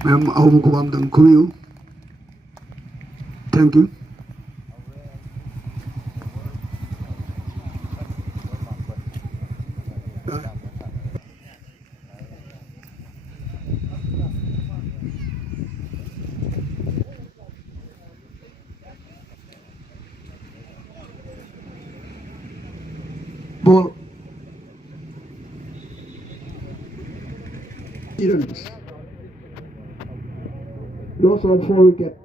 Ma'am, ahum kubam dang kuyu. Thank you. Ball. Runs. Loss of 4 wicket.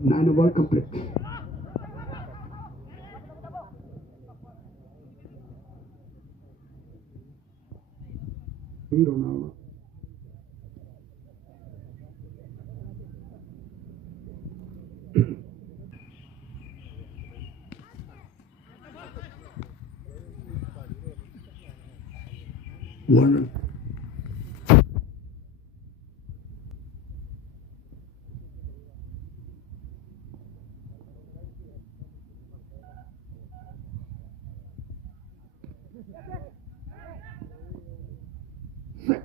9 over complete. Hero now. One run. Six.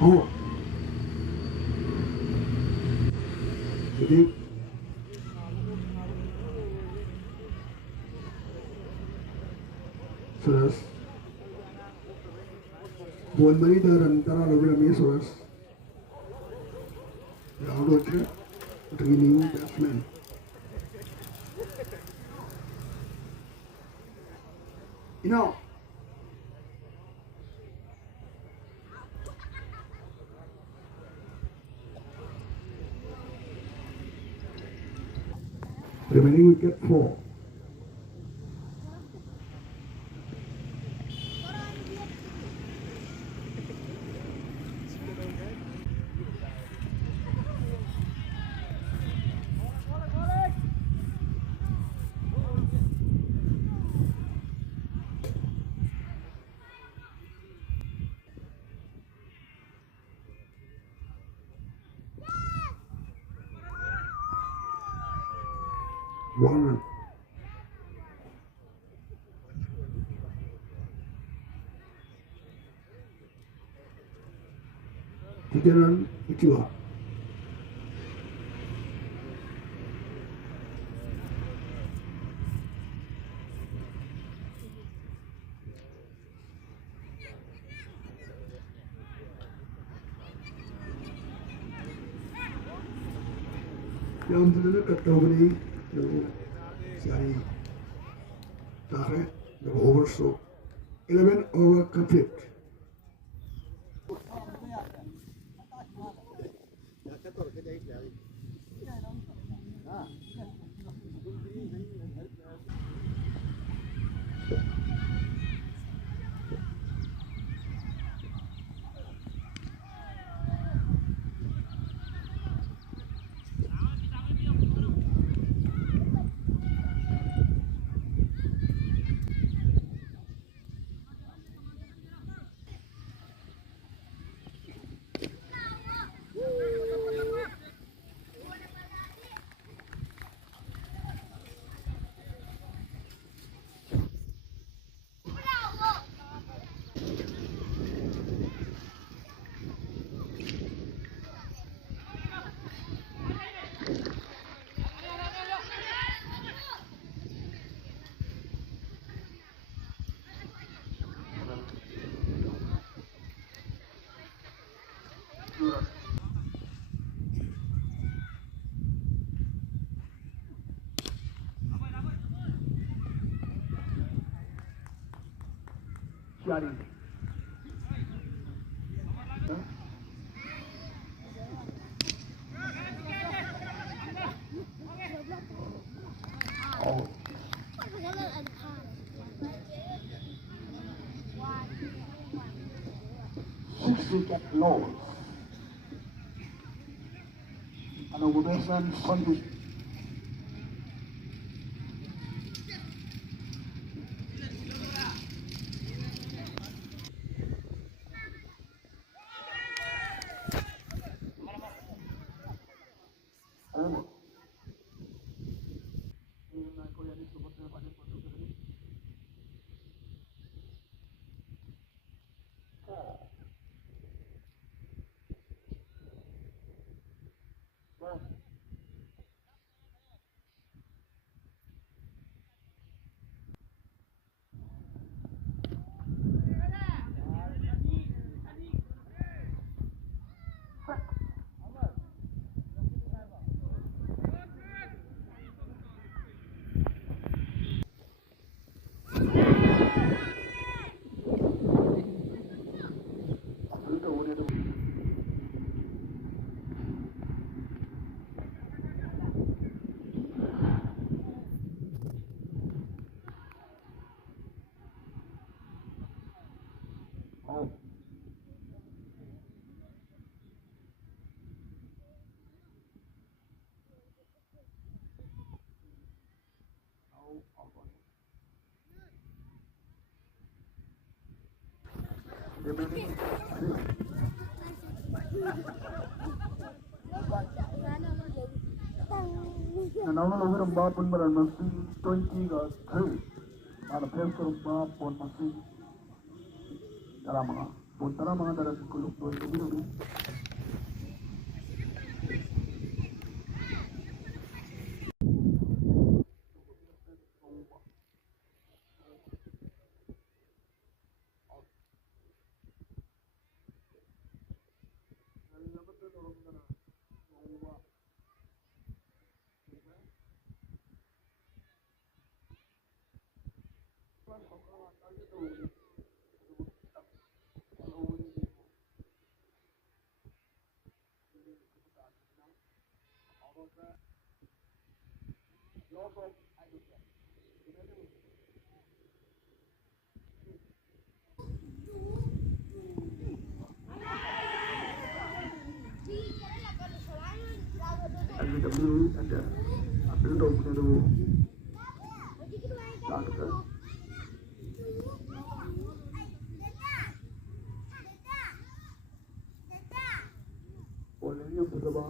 Oh. Jadi Suras Buon Marida antara Lobilami Suras Yaudah kira Training batsman. You know, remaining wicket 4. One run. Tiga run, itu lah. Yang sebenarnya ketahui ni, saya tarik, the over so 11 over complete. Shutting. Out. 6 wicket loss. And over baseman Sunday. Now over about pun bermasi 20 ke 3. Ada pressure about pun masih dalam mana? Pun dalam mana dari sekolah 2020. Ada ambil dong itu doctor. Bolehnya berapa?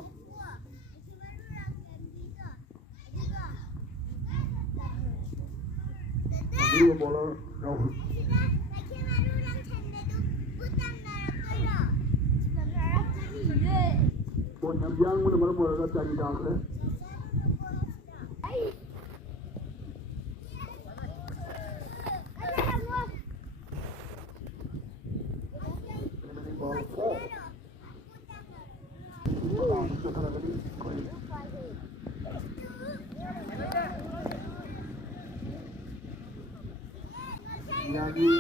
Dua bola Rahul. Yang mana bola cari doctor. Jadi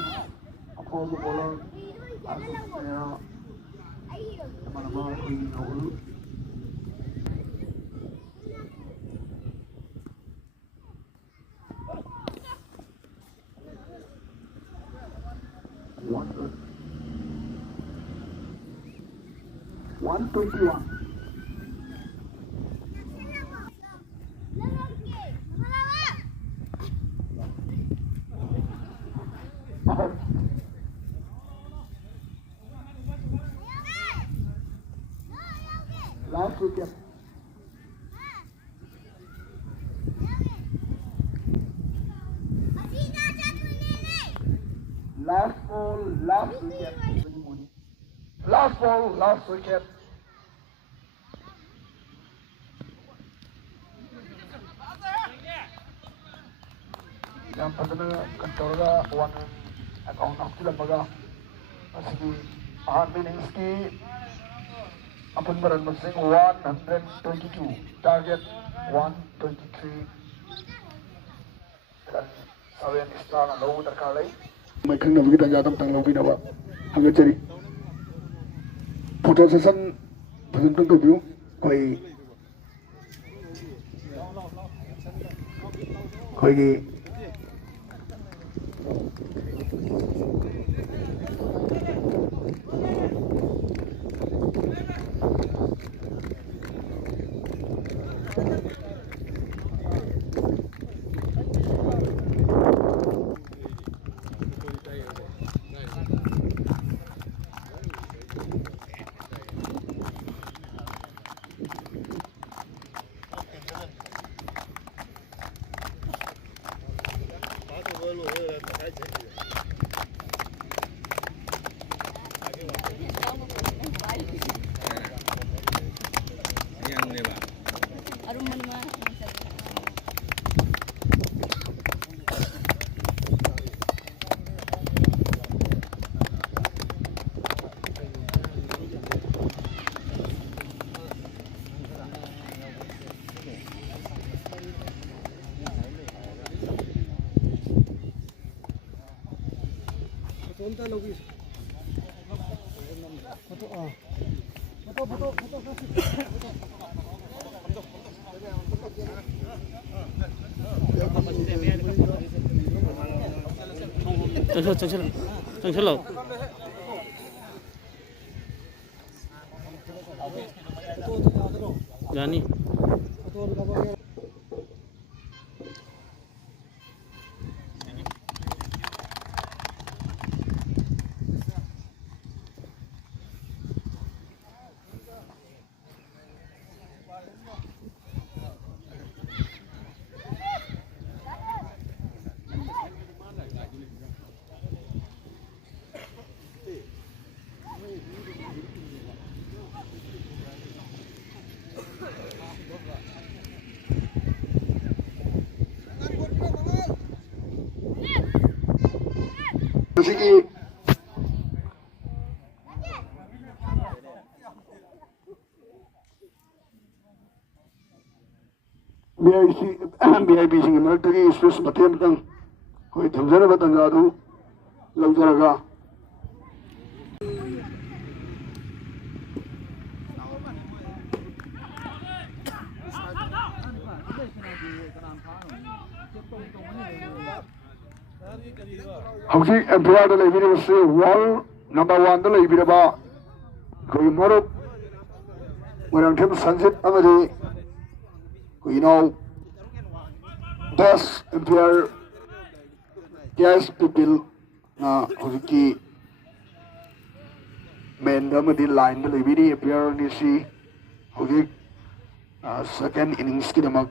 apa bola asasnya mana-mana ini dulu. One 21. Last wicket. Last ball, last wicket. Last ball, last wicket. Yang pertama kantorga one account of lambaga asli Armininski apun baran masing 122 target 123 dan sawian istana lawu terkalai mereka nak kita jatuh tanggal lebih dapat harga cari photo session present ke view koi ꯑꯩꯈꯣꯏꯒꯤ 정철로 yani Sige. BIBꯁꯤꯡꯒꯤ ꯃꯔꯛꯇꯒꯤ ꯏꯁꯄꯤꯁ ꯃꯇꯦꯛ ꯑꯃꯇꯪ ꯑꯩꯈꯣꯏ ꯊꯝꯖꯅꯕ ꯇꯥꯟꯖꯥ ꯑꯗꯨ ꯂꯧꯖꯔꯒ ꯍꯧꯖꯤꯛ ꯑꯦꯝꯄꯤꯌꯥꯔꯗ ꯂꯩꯕꯤꯔꯤꯕꯁꯤ ꯋꯥꯔꯜ ꯅꯝꯕꯔ 1ꯗ ꯂꯩꯕꯤꯔꯕ ꯑꯩꯈꯣꯏꯒꯤ ꯃꯔꯨꯞ ꯃꯣꯏꯔꯥꯡꯊꯦꯝ ꯁꯟꯖꯤꯠ ꯑꯃꯗꯤ ꯑꯩꯈꯣꯏ ꯏꯅꯥꯎ ꯕꯦꯁ ꯑꯦꯝꯄꯤꯌꯥꯔ ꯀꯦꯁ ꯄꯤꯄꯤꯜꯅ ꯍꯧꯖꯤꯛꯀꯤ ꯃꯦꯟꯗ ꯑꯃꯗꯤ ꯂꯥꯏꯟꯗ ꯂꯩꯕꯤꯔꯤ ꯑꯦꯝꯄꯤꯌꯥꯔ ꯑꯅꯤꯁꯤ ꯍꯧꯖꯤꯛ ꯁꯦꯀꯦꯟ ꯏꯅꯤꯡꯁꯀꯤꯗꯃꯛ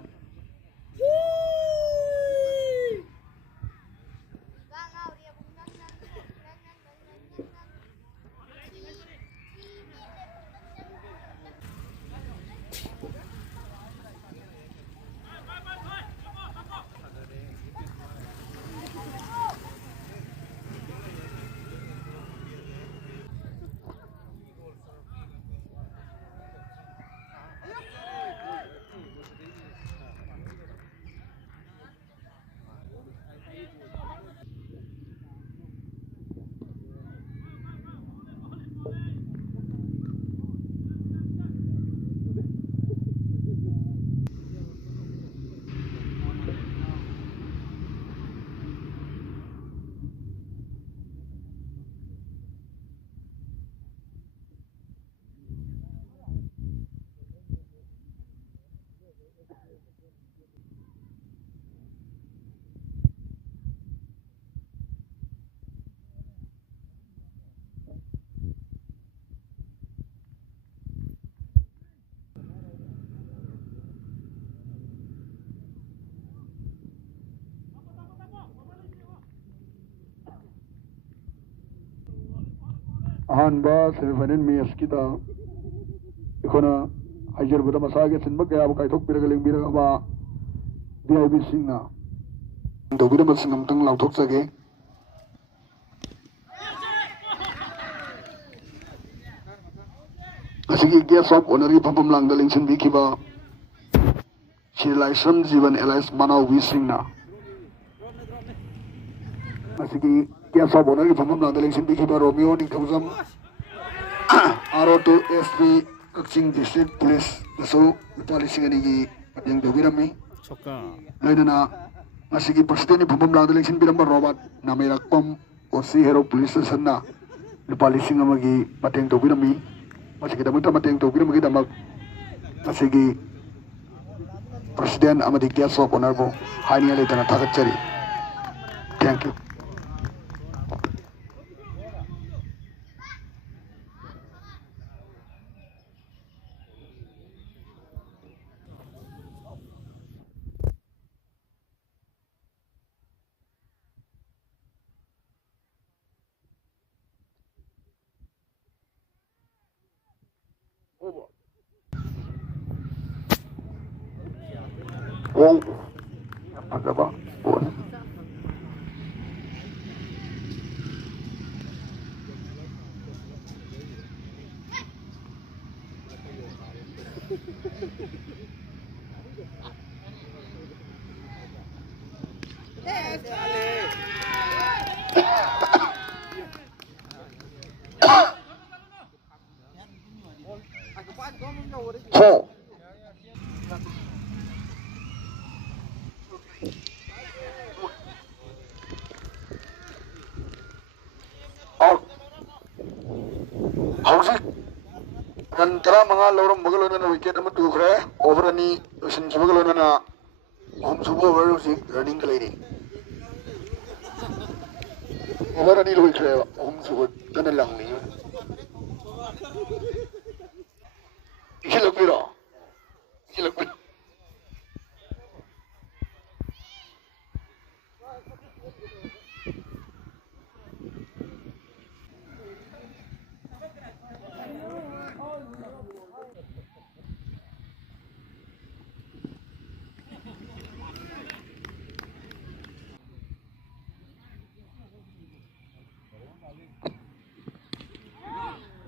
ꯑꯍꯥꯟꯕ ꯁꯦꯃꯤꯐꯥꯏꯅꯦꯜ ꯃꯦꯠꯆꯀꯤꯗ ꯑꯩꯈꯣꯏꯅ ꯍꯥꯏꯖꯔꯕꯗ ꯃꯁꯥꯒꯤ ꯑꯆꯤꯟꯕ ꯀꯌꯥꯕꯨ ꯀꯥꯏꯊꯣꯛꯄꯤꯔꯒ ꯂꯦꯡꯕꯤꯔꯛꯑꯕ BIBꯁꯤꯡꯅ ꯇꯧꯕꯤꯔꯝꯕꯁꯤꯡ ꯑꯃꯇꯪ ꯂꯥꯎꯊꯣꯛꯆꯒꯦ. ꯑꯁꯤꯒꯤ ꯒꯦꯁ ꯑꯣꯐ ꯑꯣꯅꯔꯒꯤ ꯐꯝꯐꯝ ꯂꯥꯡꯗ ꯂꯦꯡꯁꯤꯟꯕꯤꯈꯤꯕ ꯁ꯭ꯔꯤ ꯂꯥꯏꯁ꯭ꯔꯝ ꯖꯤꯕꯟ ꯑꯦꯂꯥꯏꯟꯁ ꯃꯅꯥꯎꯕꯤꯁꯤꯡꯅ ꯑꯁꯤꯒꯤ ꯒꯦꯁ ꯑꯣꯐ ꯑꯣꯅꯔꯒꯤ ꯐꯝꯐꯝ ꯂꯥꯡꯗ ꯂꯦꯡꯁꯤꯟꯕꯤꯈꯤꯕ ꯔꯣꯃꯤꯌꯣ ꯅꯤꯡꯊꯧꯖꯝ RO2 SP ꯀꯛꯆꯤꯡ ꯗꯤꯁꯇ꯭ꯔꯤꯛ ꯄꯨꯂꯤꯁꯅꯁꯨ ꯂꯨꯄꯥ 2,000ꯒꯤ ꯃꯇꯦꯡ ꯇꯧꯕꯤꯔꯝꯃꯤ. Lainana ngasigi president ni pembom lang election bilang Robert na may rakpam o si Hero Police Station na lupa lising ang magi mateng to binami masigi damo ta mateng to binami kita mag masigi president amadi kia so honorable hani ale tana tagat cari. Thank you. Wow, ada ba? Bon. Ho. Hausi antara mga lorong magalo na wicket naman tukre over ni sin magalo na home subo over si running kalay over ni loy kre home subo kana lang ni ilok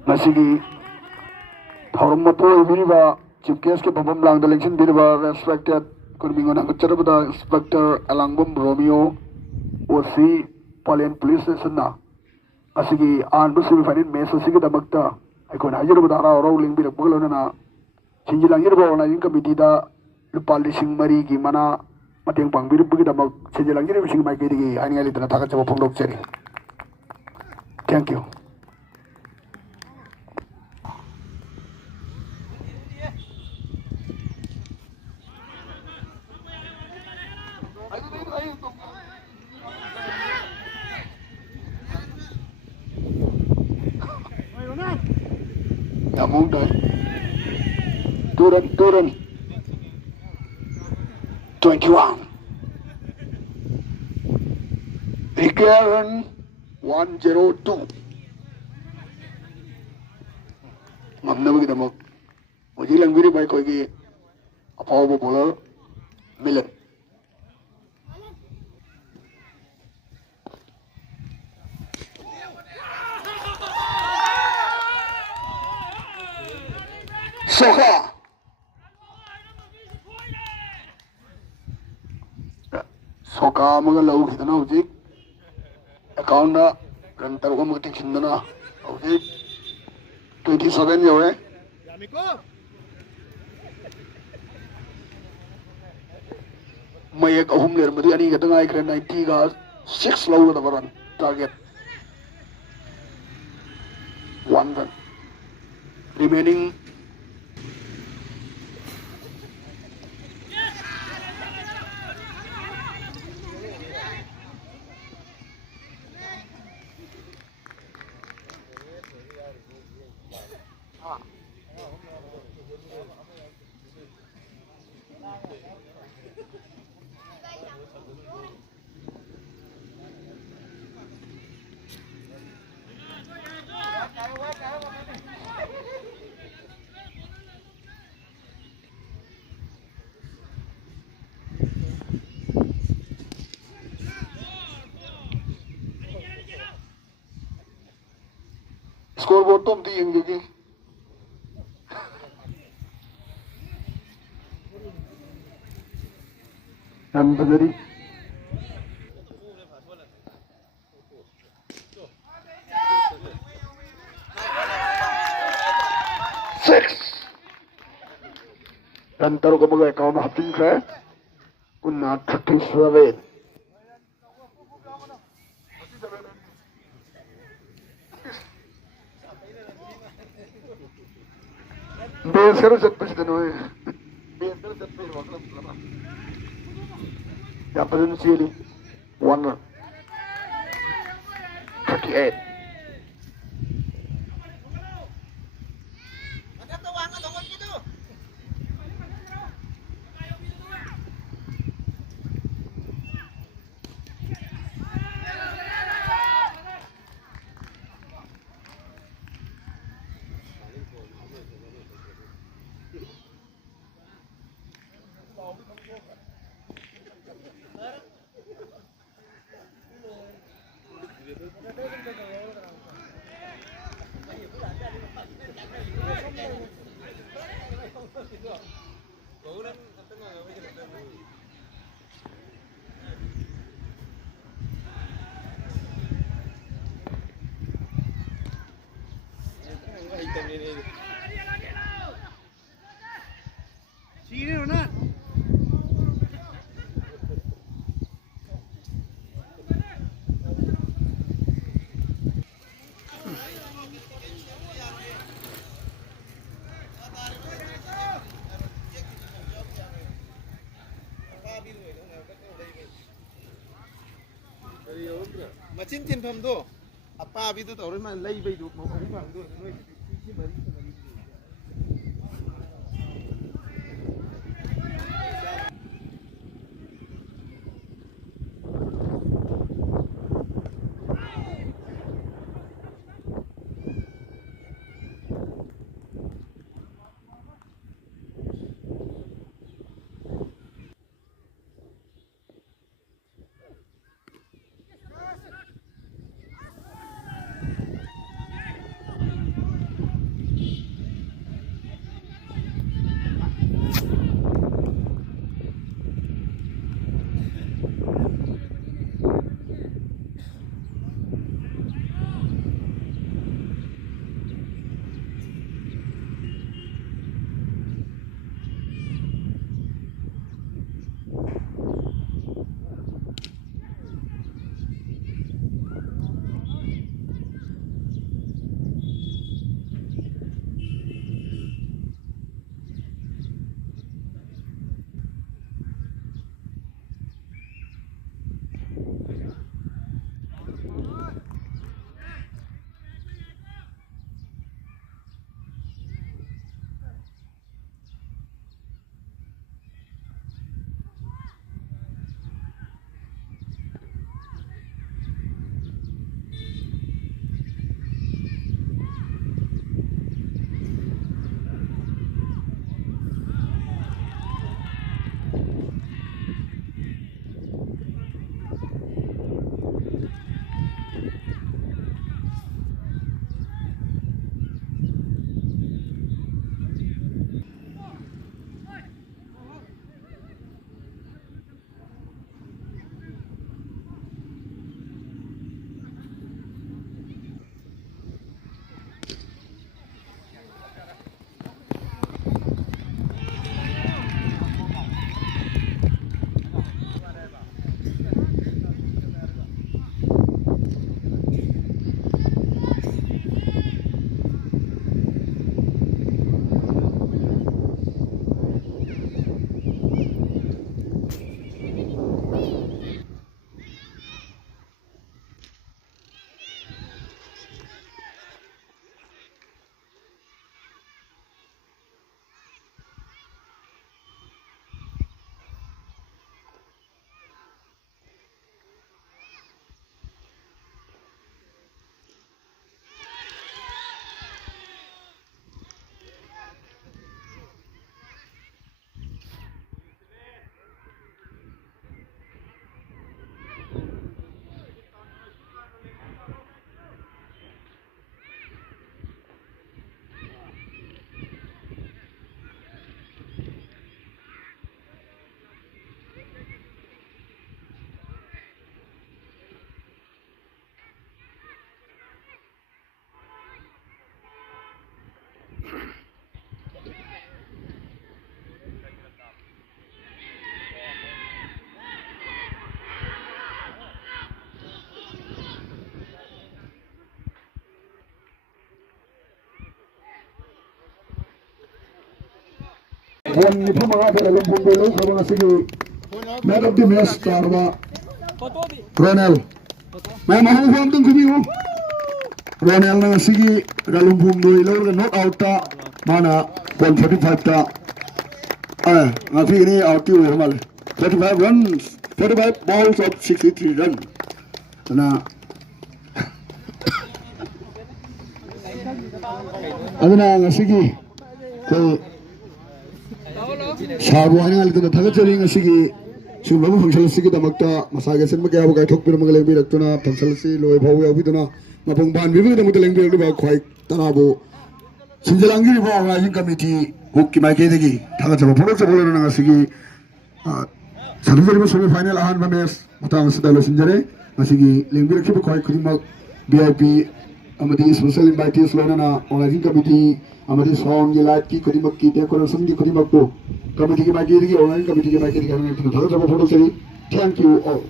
masigi thauram mapo biriba chief guest ke babam lang election biriba respected kurmingon ang charabada inspector alangbom Romeo OC Palian Police Station na asigi an busi fanin mes asigi damagta aikon hajirabada ra rolling birak bagalo na sinjilang irba na yung committee da lupal lising mari gi mana mateng pang birib bagi damag sinjilang irba sing mai gi ani ali tana takat jawab pondok ceri. Thank you. Namun dah turun 21 Recurrent 102 mamna bagi damak mujilang biri baik kau ini apa bola Milan Soka mga lau kita na ujik account na rantar ko mga tingin na ujik 27 yaw may ahum ler madi ani katang ay kren 90 ga 6 lau na baran target 1 run remaining scoreboard tom di yung gigi yang terjadi dan taruh ke mga account hapin ka Punna 37. Base karo set pasi dano eh. Base karo set pasi waklam lama. Ya pasi chili. 1 run. 38. Macin tin pham do apa bi do tawre man lai bai do mo ko phang do noi chi mari คนนี่พ่อมาเป็นลำพูนโดยลูกเขาบอกสิแม่กับดิเมสตาร์ว่าโรนัลแม่มาห้องความตึงคุมิวโรนัลนั่งสิกับลำพูนโดยลูกน็อกเอาต์ตามานะบอล45ตาngaji ini out itu mal 45 runs 45 balls of 63 runs nah aduna ngasigi ko sabu ani ngal tuna thagachari ngasigi sumbabu function sigi damakta masage sen ma kya ba thok pir mangal bi raktuna function si loi bhau ya bi tuna mapong ban bi da muteleng bi ba khoi tanabu sinjalangi ba ngajin committee HUCC mai ke degi thagachaba photo se bolona ngasigi sarjari semi final ahan ba mes matang sedalo sinjare ngasigi lengbi rakhiba khoi khudima VIP amadi special invitees lona na organizing committee amadi song ye light ki khudima ki decoration ki khudima ko committee ke mai ke degi organizing committee ke mai ke degi thagachaba photo se thank you all